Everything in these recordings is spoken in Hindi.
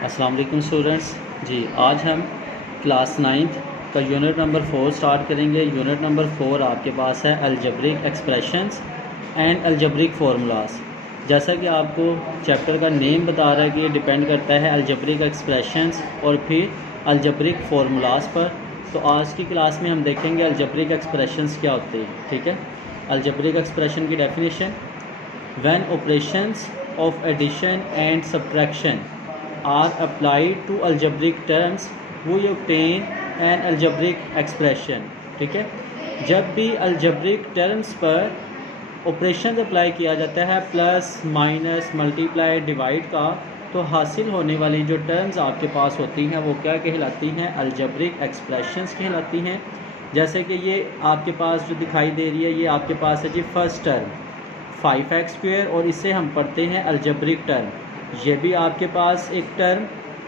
अस्सलाम वालेकुम स्टूडेंट्स जी। आज हम क्लास 9th का यूनिट नंबर 4 स्टार्ट करेंगे। यूनिट नंबर 4 आपके पास है algebraic expressions and algebraic formulas. जैसा कि आपको चैप्टर का नेम बता रहा है कि ये डिपेंड करता है अलजेब्रिक एक्सप्रेशंस और फिर अलजेब्रिक फार्मूलाज पर। तो आज की क्लास में हम देखेंगे अलजेब्रिक एक्सप्रेशंस क्या होते हैं। ठीक है, अलजेब्रिक एक्सप्रेशन की definition: when operations of addition and subtraction are applied to algebraic terms we obtain an algebraic expression। ठीक है, जब भी algebraic terms पर ऑपरेशन अप्लाई किया जाता है प्लस माइनस मल्टीप्लाई डिवाइड का, तो हासिल होने वाली जो टर्म्स आपके पास होती हैं वो क्या कहलाती हैं? अलजेब्रिक एक्सप्रेशंस कहलाती हैं। जैसे कि ये आपके पास जो दिखाई दे रही है, ये आपके पास है जी फर्स्ट टर्म 5x² और इसे हम पढ़ते हैं अलजेब्रिक टर्म। ये भी आपके पास एक टर्म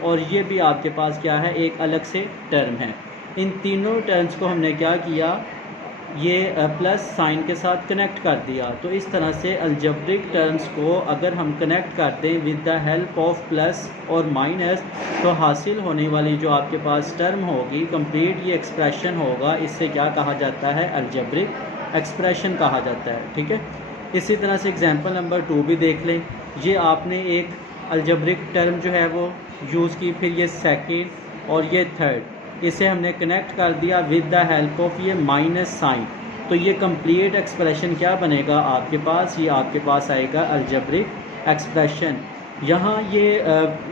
और ये भी आपके पास क्या है, एक अलग से टर्म है। इन तीनों टर्म्स को हमने क्या किया, ये प्लस साइन के साथ कनेक्ट कर दिया। तो इस तरह से अलजेब्रिक टर्म्स को अगर हम कनेक्ट कर दें with the help of plus और माइनस, तो हासिल होने वाली जो आपके पास टर्म होगी, कंप्लीट ये एक्सप्रेशन होगा, इससे क्या कहा जाता है? अलजेब्रिक एक्सप्रेशन कहा जाता है। ठीक है, इसी तरह से एग्जांपल नंबर 2 भी देख लें। ये आपने एक अलजेब्रिक टर्म जो है वो यूज़ की, फिर ये सेकंड और ये थर्ड, इसे हमने कनेक्ट कर दिया विद द हेल्प ऑफ ये माइनस साइन। तो ये कंप्लीट एक्सप्रेशन क्या बनेगा आपके पास? ये आपके पास आएगा अलजेब्रिक एक्सप्रेशन। यहाँ ये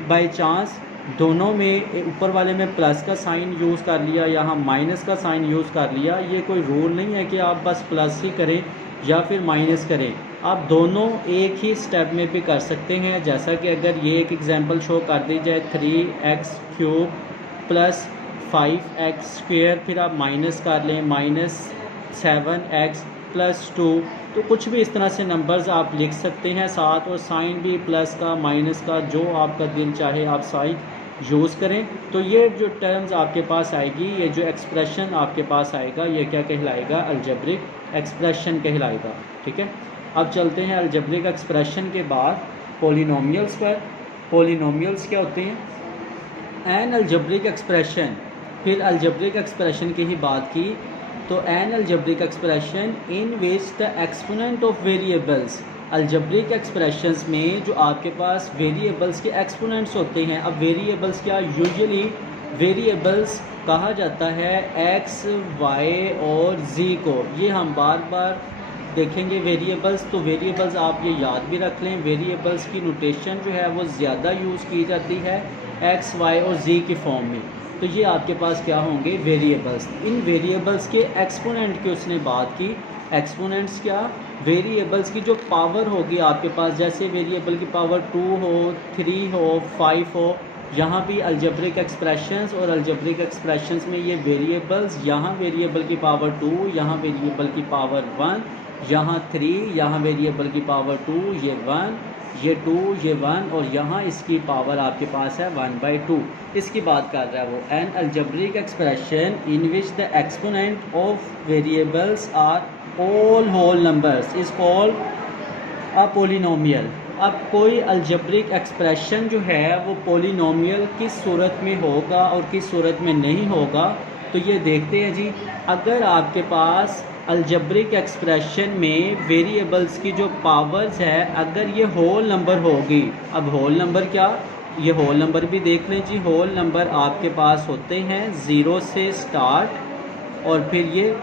बाय चांस दोनों में ऊपर वाले में प्लस का साइन यूज़ कर लिया, यहाँ माइनस का साइन यूज़ कर लिया। ये कोई रूल नहीं है कि आप बस प्लस ही करें या फिर माइनस करें, आप दोनों एक ही स्टेप में भी कर सकते हैं। जैसा कि अगर ये एक एग्जांपल शो कर दी जाए 3x³ प्लस 5x², फिर आप माइनस कर लें -7x प्लस 2, तो कुछ भी इस तरह से नंबर्स आप लिख सकते हैं साथ, और साइन भी प्लस का माइनस का जो आपका दिल चाहे आप साइन यूज़ करें। तो ये जो टर्म्स आपके पास आएगी, ये जो एक्सप्रेशन आपके पास आएगा, ये क्या कहलाएगा? अलजेब्रिक एक्सप्रेशन कहलाएगा। ठीक है, अब चलते हैं अलजेब्रिक एक्सप्रेशन के बाद पॉलिनोमियल्स पर। पॉलिनोमियल्स क्या होते हैं? एन अलजेब्रिक एक्सप्रेशन, फिर अलजेब्रिक एक्सप्रेशन की ही बात की, तो N algebraic expression in which the exponent of variables. Algebraic expressions में जो आपके पास वेरिएबल्स के एक्सपोनेंट्स होते हैं, अब वेरिएबल्स क्या, यूजुअली वेरिएबल्स कहा जाता है एक्स, वाई और जी को। ये हम बार बार देखेंगे वेरिएबल्स, तो वेरिएबल्स आप ये याद भी रख लें। वेरिएबल्स की नोटेशन जो है वो ज़्यादा यूज़ की जाती है एक्स, वाई और जी की फॉर्म में। तो ये आपके पास क्या होंगे? वेरिएबल्स। इन वेरिएबल्स के एक्सपोनेंट की उसने बात की। एक्सपोनेंट्स क्या? वेरिएबल्स की जो पावर होगी आपके पास, जैसे वेरिएबल की पावर 2 हो, 3 हो, 5 हो। यहाँ भी अलजेब्रिक एक्सप्रेशंस और अलजेब्रिक एक्सप्रेशंस में ये वेरिएबल्स, यहाँ वेरिएबल की पावर 2, यहाँ वेरिएबल की पावर 1, यहाँ 3, यहाँ वेरिएबल की पावर 2, ये 1, ये 2, ये 1, और यहाँ इसकी पावर आपके पास है 1/2। इसकी बात कर रहा है वो। An algebraic expression in which the exponent of variables are all whole numbers is called a polynomial. अब कोई अलजेब्रिक एक्सप्रेशन जो है वो पॉलिनोमियल किस सूरत में होगा और किस सूरत में नहीं होगा, तो ये देखते हैं जी। अगर आपके पास अलजेब्रिक एक्सप्रेशन में वेरिएबल्स की जो पावर्स है, अगर ये होल नंबर होगी, अब होल नंबर क्या, ये होल नंबर भी देख लें जी। होल नंबर आपके पास होते हैं 0 से स्टार्ट और फिर ये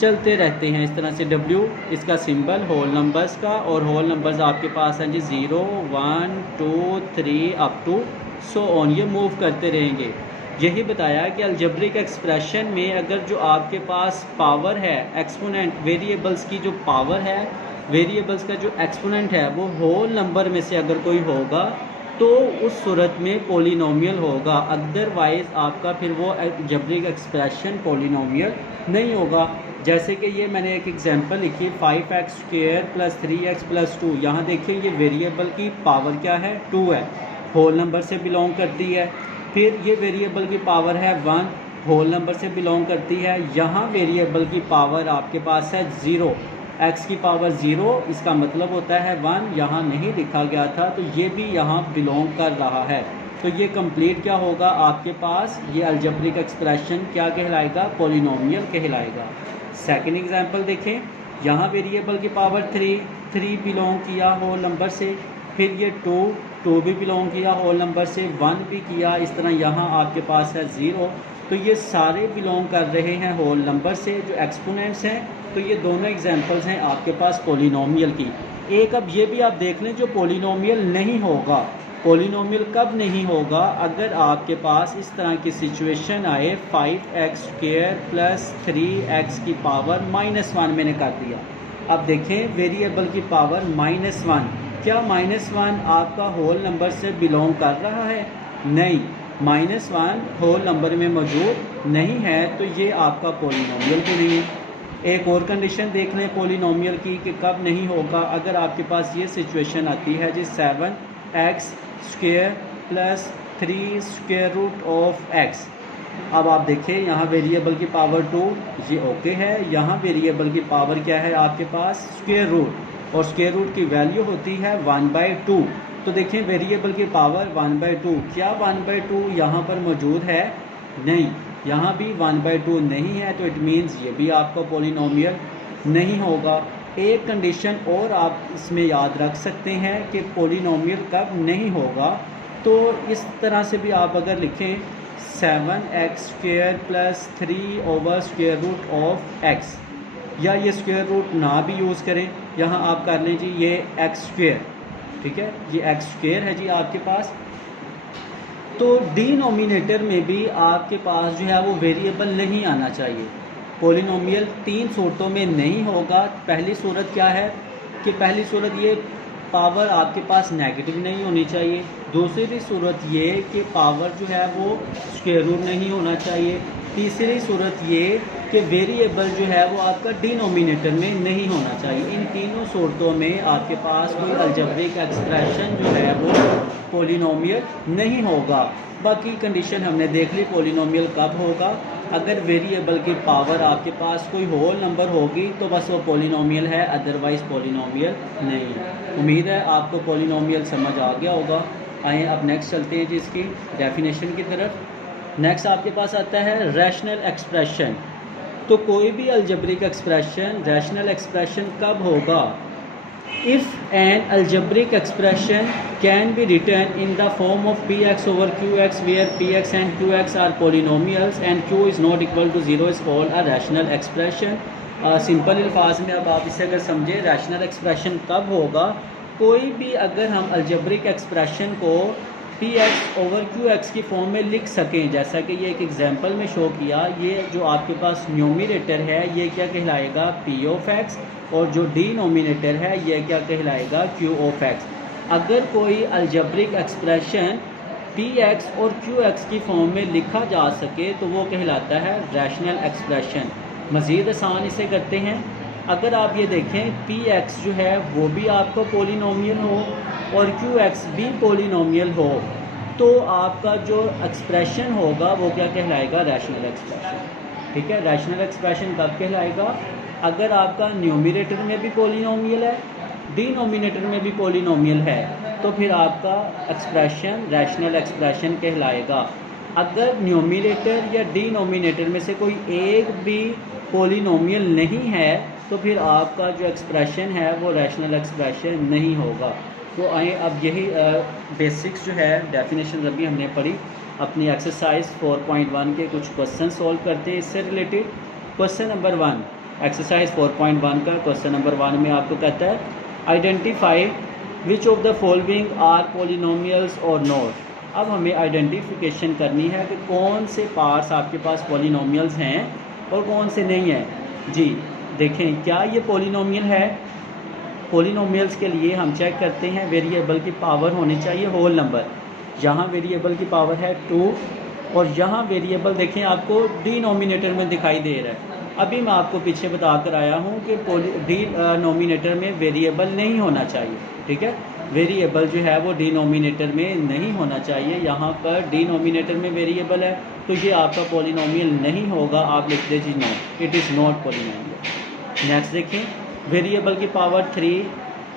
चलते रहते हैं इस तरह से। W इसका सिंबल होल नंबर्स का, और होल नंबर्स आपके पास हैं जी 0, 1, 2, 3 अप टू सो ऑन, ये मूव करते रहेंगे। यही बताया कि अलजेब्रिक एक्सप्रेशन में अगर जो आपके पास पावर है, एक्सपोनेंट, वेरिएबल्स की जो पावर है, वेरिएबल्स का जो एक्सपोनेंट है वो होल नंबर में से अगर कोई होगा, तो उस सूरत में पॉलिनोमियल होगा। अदरवाइज आपका फिर वो अलजेब्रिक एक्सप्रेशन पॉलिनोमियल नहीं होगा। जैसे कि ये मैंने एक एग्जांपल लिखी 5x² प्लस 3x प्लस 2। यहाँ देखिए ये वेरिएबल की पावर क्या है? 2 है, होल नंबर से बिलोंग करती है। फिर ये वेरिएबल की पावर है 1, होल नंबर से बिलोंग करती है। यहाँ वेरिएबल की पावर आपके पास है 0, x की पावर 0, इसका मतलब होता है 1, यहाँ नहीं लिखा गया था, तो ये भी यहाँ बिलोंग कर रहा है। तो ये कंप्लीट क्या होगा आपके पास, ये अलजेब्रिक एक्सप्रेशन क्या कहलाएगा, पॉलिनोमियल कहलाएगा। सेकंड एग्जांपल देखें, यहाँ वेरिएबल की पावर 3 बिलोंग किया होल नंबर से, फिर ये 2 भी बिलोंग किया होल नंबर से, 1 भी किया, इस तरह यहाँ आपके पास है 0। तो ये सारे बिलोंग कर रहे हैं होल नंबर से जो एक्सपोनेंट्स हैं। तो ये दोनों एग्जांपल्स हैं आपके पास पॉलिनोमियल की। एक अब ये भी आप देख लें जो पॉलिनोमियल नहीं होगा, पॉलिनोमियल कब नहीं होगा, अगर आपके पास इस तरह की सिचुएशन आए 5x² + 3x की पावर -1 मैंने कर दिया। अब देखें वेरिएबल की पावर -1, क्या -1 आपका होल नंबर से बिलोंग कर रहा है? नहीं, -1 होल नंबर में मौजूद नहीं है, तो ये आपका पॉलिनोमियल भी नहीं है। एक और कंडीशन देख लें पॉलिनोमियल की कि कब नहीं होगा, अगर आपके पास ये सिचुएशन आती है जी 7x² + 3√x। अब आप देखें यहाँ वेरिएबल की पावर 2 ये ओके है, यहाँ वेरिएबल की पावर क्या है आपके पास, स्क्वायर रूट, और स्क्वायर रूट की वैल्यू होती है 1/2। तो देखें वेरिएबल की पावर 1/2, क्या 1/2 यहाँ पर मौजूद है? नहीं, यहाँ भी 1/2 नहीं है, तो इट मीन्स ये भी आपका पॉलिनोमियल नहीं होगा। एक कंडीशन और आप इसमें याद रख सकते हैं कि पॉलिनोमियल कब नहीं होगा, तो इस तरह से भी आप अगर लिखें 7x² + 3/√x, या ये स्क्वायर रूट ना भी यूज़ करें, यहाँ आप कर लें जी ये x², ठीक है, ये x² है जी आपके पास। तो डिनोमिनेटर में भी आपके पास जो है वो वेरिएबल नहीं आना चाहिए। पॉलिनोमियल 3 सूरतों में नहीं होगा। पहली सूरत क्या है कि पहली सूरत ये पावर आपके पास नेगेटिव नहीं होनी चाहिए। दूसरी सूरत ये कि पावर जो है वो स्क्वायर रूट नहीं होना चाहिए। तीसरी सूरत ये कि वेरिएबल जो है वो आपका डिनोमिनेटर में नहीं होना चाहिए। इन तीनों सूरतों में आपके पास कोई अलजेब्रिक एक्सप्रेशन जो है वो पॉलिनोमियल नहीं होगा। बाकी कंडीशन हमने देख ली पॉलिनोमियल कब होगा, अगर वेरिएबल की पावर आपके पास कोई होल नंबर होगी तो बस वो पॉलिनोमियल है, अदरवाइज़ पॉलिनोमियल नहीं है। उम्मीद है आपको पॉलिनोमियल समझ आ गया होगा। आइए अब नेक्स्ट चलते हैं जी इसकी डेफिनेशन की तरफ। नेक्स्ट आपके पास आता है रैशनल एक्सप्रेशन। तो कोई भी अलजेब्रिक एक्सप्रेशन रैशनल एक्सप्रेशन कब होगा? If N algebraic expression can be written in the form of px/qx where px and qx are polynomials and q is not equal to 0 is called a rational expression। Simple अल्फाज में अब आप इसे अगर समझे रैशनल एक्सप्रेशन कब होगा, कोई भी अगर हम अलजेब्रिक एक्सप्रेशन को px/qx की फॉर्म में लिख सकें, जैसा कि ये एक एग्जांपल में शो किया, ये जो आपके पास न्यूमरेटर है ये क्या कहलाएगा, p(x), और जो डिनोमिनेटर है ये क्या कहलाएगा, q(x)। अगर कोई अलजेब्रिक एक्सप्रेशन px और qx की फॉर्म में लिखा जा सके तो वो कहलाता है रैशनल एक्सप्रेशन। मज़ीद आसान इसे करते हैं, अगर आप ये देखें px जो है वो भी आपका पॉलिनोमियल हो और qx भी पॉलिनोमियल हो, तो आपका जो एक्सप्रेशन होगा वो क्या कहलाएगा, रैशनल एक्सप्रेशन। ठीक है, रैशनल एक्सप्रेशन कब कहलाएगा, अगर आपका न्यूमरेटर में भी पॉलिनोमियल है, डिनोमिनेटर में भी पॉलिनोमियल है, तो फिर आपका एक्सप्रेशन रैशनल एक्सप्रेशन कहलाएगा। अगर न्यूमरेटर या डिनोमिनेटर में से कोई एक भी पॉलिनोमियल नहीं है तो फिर आपका जो एक्सप्रेशन है वो रैशनल एक्सप्रेशन नहीं होगा। तो आए अब यही बेसिक्स जो है डेफिनेशन अभी हमने पढ़ी, अपनी एक्सरसाइज 4.1 के कुछ क्वेश्चन सॉल्व करते हैं इससे रिलेटेड। क्वेश्चन नंबर 1, एक्सरसाइज 4.1 का क्वेश्चन नंबर 1 में आपको कहता है identify which of the following are polynomials और नॉट। अब हमें आइडेंटिफिकेशन करनी है कि कौन से पार्ट्स आपके पास पॉलिनोमियल्स हैं और कौन से नहीं हैं। जी देखें, क्या ये पॉलिनोमियल है? पॉलिनोमियल्स के लिए हम चेक करते हैं वेरिएबल की पावर होनी चाहिए होल नंबर। यहाँ वेरिएबल की पावर है 2 और यहाँ वेरिएबल देखें आपको डिनोमिनेटर में दिखाई दे रहा है। अभी मैं आपको पीछे बता कर आया हूँ कि डिनोमिनेटर में वेरिएबल नहीं होना चाहिए। ठीक है, वेरिएबल जो है वो डिनोमिनेटर में नहीं होना चाहिए। यहाँ पर डिनोमिनेटर में वेरिएबल है तो ये आपका पॉलिनोमियल नहीं होगा, आप लिख दीजिए not, it is not polynomial. Next देखें, वेरिएबल की पावर 3,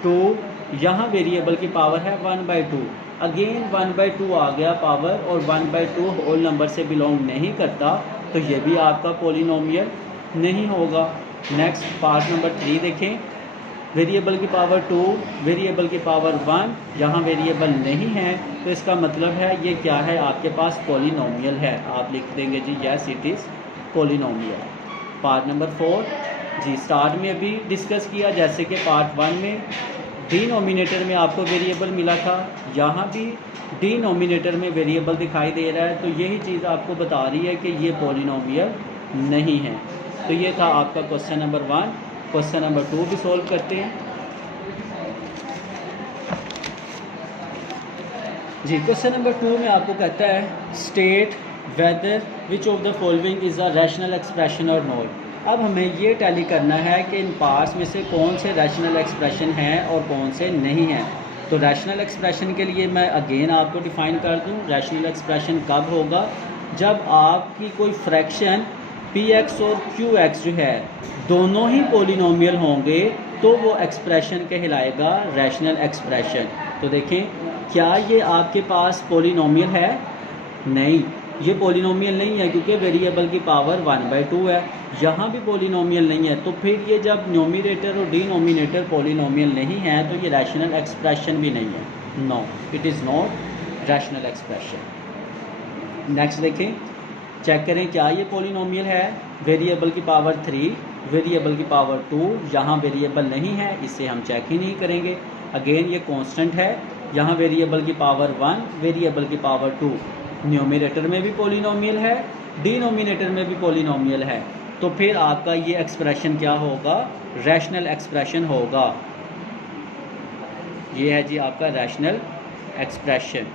2, यहाँ वेरिएबल की पावर है 1/2। अगेन 1/2 आ गया पावर और 1/2 होल नंबर से बिलोंग नहीं करता, तो ये भी आपका पोलिनोमियल नहीं होगा। नेक्स्ट पार्ट नंबर 3 देखें। वेरिएबल की पावर 2, वेरिएबल की पावर 1, यहाँ वेरिएबल नहीं है तो इसका मतलब है ये क्या है, आपके पास पोलिनोमियल है। आप लिख देंगे जी yes it is polynomial. Part number 4 जी स्टार्ट में अभी डिस्कस किया, जैसे कि पार्ट 1 में डिनोमिनेटर में आपको वेरिएबल मिला था, यहाँ भी डिनोमिनेटर में वेरिएबल दिखाई दे रहा है, तो यही चीज़ आपको बता रही है कि ये पोलिनोमियल नहीं है। तो ये था आपका क्वेश्चन नंबर 1। क्वेश्चन नंबर 2 भी सॉल्व करते हैं जी। क्वेश्चन नंबर 2 में आपको कहता है state whether which of the following is a rational expression और नॉट। अब हमें ये टैली करना है कि इन पार्ट्स में से कौन से रैशनल एक्सप्रेशन हैं और कौन से नहीं हैं। तो रैशनल एक्सप्रेशन के लिए मैं अगेन आपको डिफ़ाइन कर दूं, रैशनल एक्सप्रेशन कब होगा, जब आपकी कोई फ्रैक्शन px और qx जो है दोनों ही पोलिनोमियल होंगे तो वो एक्सप्रेशन कहलाएगा रैशनल एक्सप्रेशन। तो देखें क्या ये आपके पास पोलिनोमियल है? नहीं, ये पोलिनोमियल नहीं है क्योंकि वेरिएबल की पावर 1/2 है। यहाँ भी पोलिनोमियल नहीं है, तो फिर ये जब न्यूमरेटर और डिनोमिनेटर पोलिनोमियल नहीं है तो ये रैशनल एक्सप्रेशन भी नहीं है। No, it is not rational expression. Next देखें, चेक करें क्या ये पोलिनोमियल है। वेरिएबल की पावर 3, वेरिएबल की पावर 2, यहाँ वेरिएबल नहीं है, इसे हम चेक ही नहीं करेंगे। अगेन ये कांस्टेंट है, यहाँ वेरिएबल की पावर 1, वेरिएबल की पावर 2, न्यूमरेटर में भी पोलिनोमियल है, डिनोमिनेटर में भी पोलिनोमियल है, तो फिर आपका ये एक्सप्रेशन क्या होगा? रैशनल एक्सप्रेशन होगा। ये है जी आपका रैशनल एक्सप्रेशन।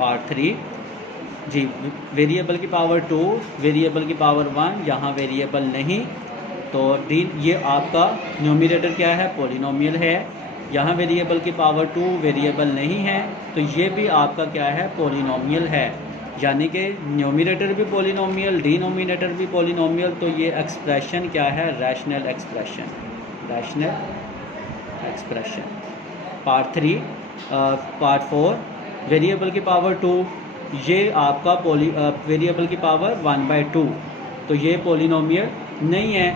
पार्ट 3 जी, वेरिएबल की पावर 2, वेरिएबल की पावर 1, यहाँ वेरिएबल नहीं, तो ये आपका न्यूमरेटर क्या है? पोलिनोमियल है। यहाँ वेरिएबल की पावर 2 वेरिएबल नहीं है, तो ये भी आपका क्या है? पोलिनोमियल है। यानी कि न्यूमरेटर भी पोलिनोमियल, डिनोमिनेटर भी पोलिनोमियल, तो ये एक्सप्रेशन क्या है? Rational expression, rational expression. Part 3 part 4 variable की पावर 2, ये आपका वेरिएबल की पावर 1/2, तो ये पोलिनोमियल नहीं है।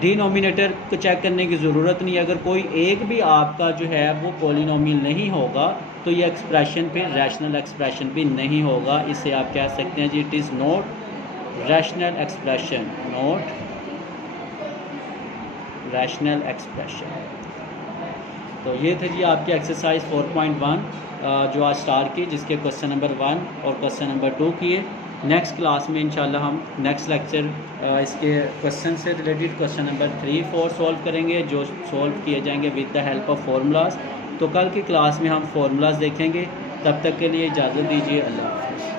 डिनोमिनेटर को चेक करने की ज़रूरत नहीं है, अगर कोई एक भी आपका जो है वो पोलिनोमियल नहीं होगा तो ये एक्सप्रेशन फिर रैशनल एक्सप्रेशन भी नहीं होगा। इसे आप कह सकते हैं जी it is not rational expression, not rational expression. तो ये थे जी आपकी एक्सरसाइज 4.1 जो आज स्टार्ट की, जिसके क्वेश्चन नंबर 1 और क्वेश्चन नंबर 2 किए। नेक्स्ट क्लास में इंशाल्लाह हम नेक्स्ट लेक्चर इसके क्वेश्चन से रिलेटेड क्वेश्चन नंबर 3, 4 सॉल्व करेंगे, जो सॉल्व किए जाएंगे with the help of formulas. तो कल की क्लास में हम फार्मूलाज देखेंगे। तब तक के लिए इजाज़त दीजिए। अल्लाह हाफ़िज़।